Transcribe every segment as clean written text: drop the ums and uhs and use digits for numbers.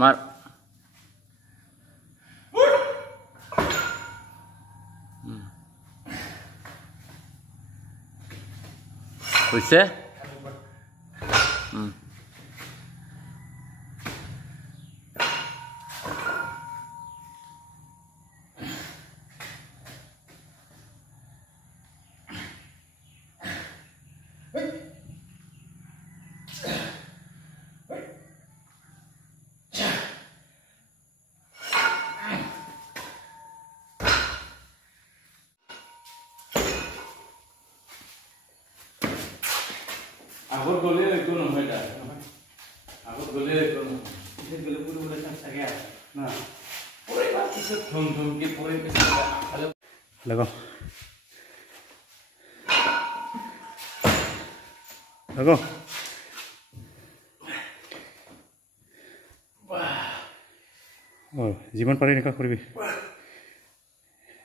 মাৰ হৈছে আগত গ'লে একো নহয় দা আগত গ'লে একো নহয় পিছত গ'লে পুরো চাগে না পরে বা পিছত ধমধমকে পরে পিছত লাগো লাগো যিমান পাৰে এনেকুৱা কৰিবি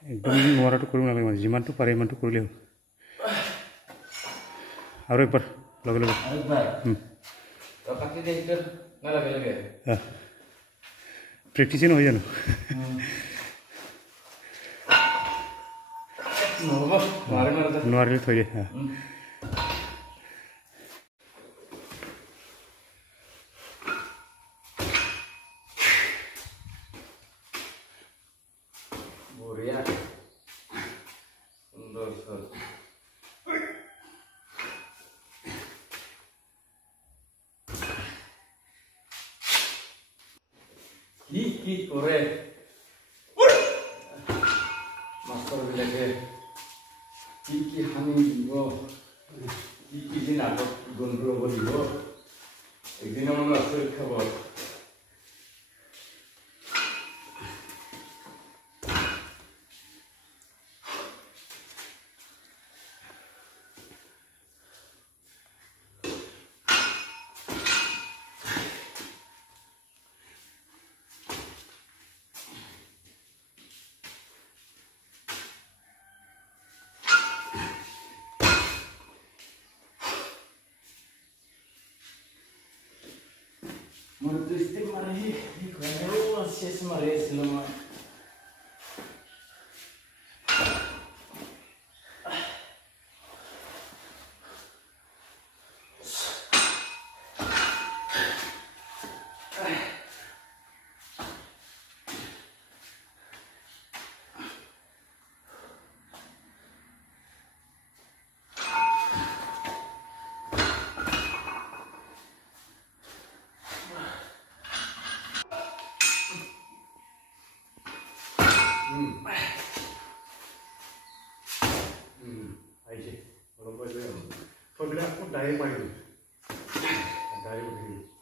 একদম নোৱাৰাটো কৰিব নালাগে মানে যিমানটো পাৰে ইমানটো কৰিলে হ'ল আৰু একবাৰ লগে লগে প্ৰেক্টিচে নহয় জানো নোৱাৰিলে থৈ দে বঢ়িয়া সুন্দৰ সৰ কি কৰে মাষ্টৰবিলাকে কি হানি দিব কি দিন আগত গন্ধুৱাব দিব একদিন আমাৰ আচৰিত খাব Mano, tu tem maria, eu não sei se maria se não é. Aí, gente, vamos fazer. Foi virar com o Daí, pai. Daí, o Rio.